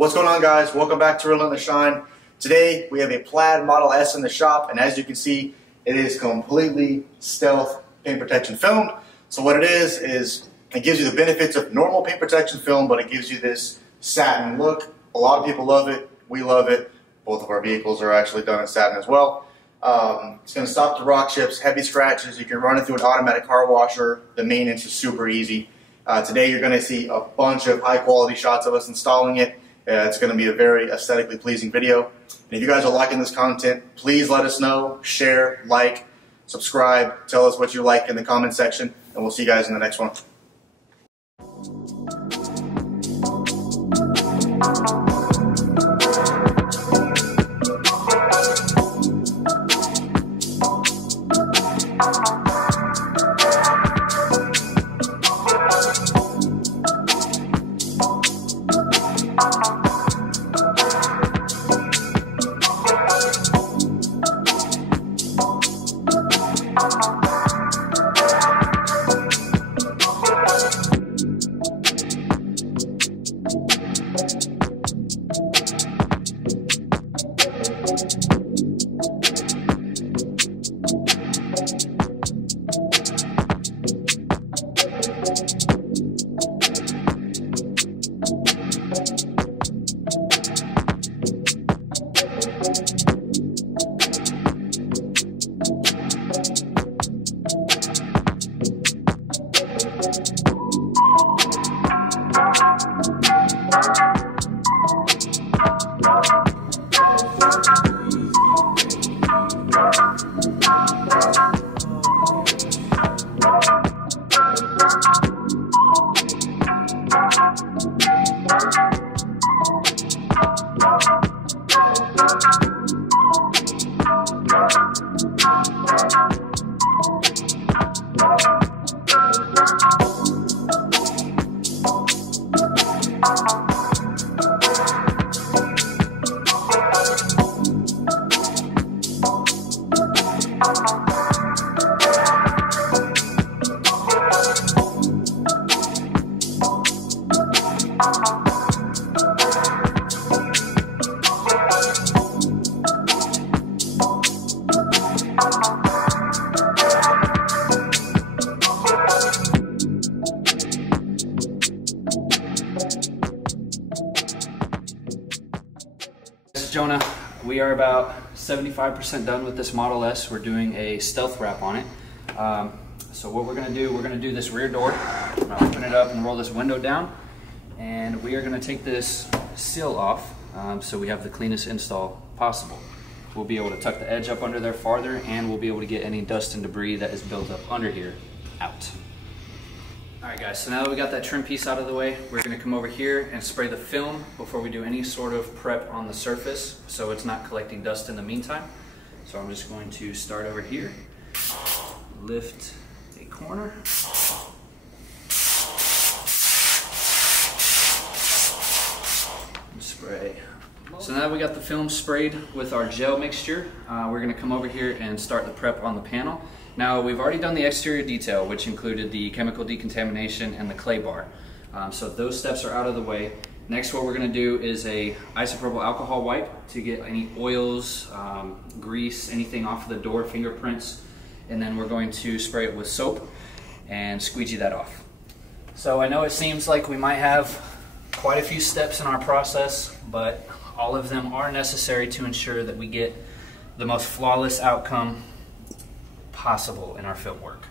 What's going on, guys? Welcome back to Relentless Shine. Today we have a Plaid Model S in the shop, and as you can see, it is completely stealth paint protection filmed. So what it is it gives you the benefits of normal paint protection film, but it gives you this satin look. A lot of people love it. We love it. Both of our vehicles are actually done in satin as well. It's going to stop the rock chips, heavy scratches. You can run it through an automatic car washer. The maintenance is super easy. Today you're going to see a bunch of high quality shots of us installing it. It's going to be a very aesthetically pleasing video. And if you guys are liking this content, please let us know, share, like, subscribe, tell us what you like in the comment section, and we'll see you guys in the next one. Jonah, we are about 75% done with this Model S. We're doing a stealth wrap on it. So what we're going to do this rear door. I'm going to open it up and roll this window down, and we are going to take this seal off so we have the cleanest install possible. We'll be able to tuck the edge up under there farther, and we'll be able to get any dust and debris that is built up under here out. Alright guys, so now that we got that trim piece out of the way, we're going to come over here and spray the film before we do any sort of prep on the surface so it's not collecting dust in the meantime. So I'm just going to start over here, lift a corner, and spray. So now that we got the film sprayed with our gel mixture, we're going to come over here and start the prep on the panel. Now, we've already done the exterior detail, which included the chemical decontamination and the clay bar. So those steps are out of the way. Next, what we're going to do is a isopropyl alcohol wipe to get any oils, grease, anything off of the door, fingerprints, and then we're going to spray it with soap and squeegee that off. So I know it seems like we might have quite a few steps in our process, but all of them are necessary to ensure that we get the most flawless outcome possible in our film work.